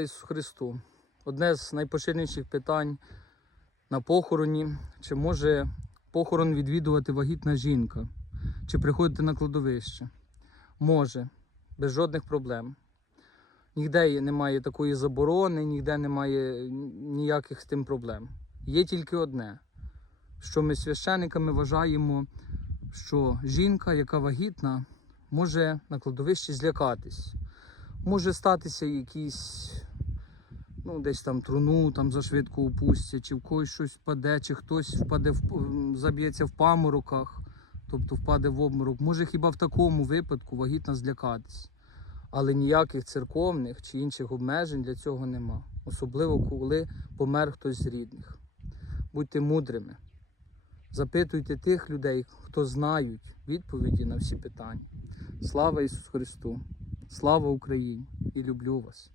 Ісусу Христу. Одне з найпоширеніших питань на похороні, чи може похорон відвідувати вагітна жінка, чи приходити на кладовище? Може, без жодних проблем. Ніде немає такої заборони, ніде немає ніяких з тим проблем. Є тільки одне, що ми священиками вважаємо, що жінка, яка вагітна, може на кладовищі злякатись. Може статися якийсь, ну, десь там труну там зашвидко упустять, чи в когось щось впаде, чи хтось впаде в, заб'ється в памороках, тобто впаде в обморок. Може хіба в такому випадку вагітна злякатись. Але ніяких церковних чи інших обмежень для цього нема. Особливо коли помер хтось з рідних. Будьте мудрими. Запитуйте тих людей, хто знають відповіді на всі питання. Слава Ісусу Христу! Слава Україні! І люблю вас!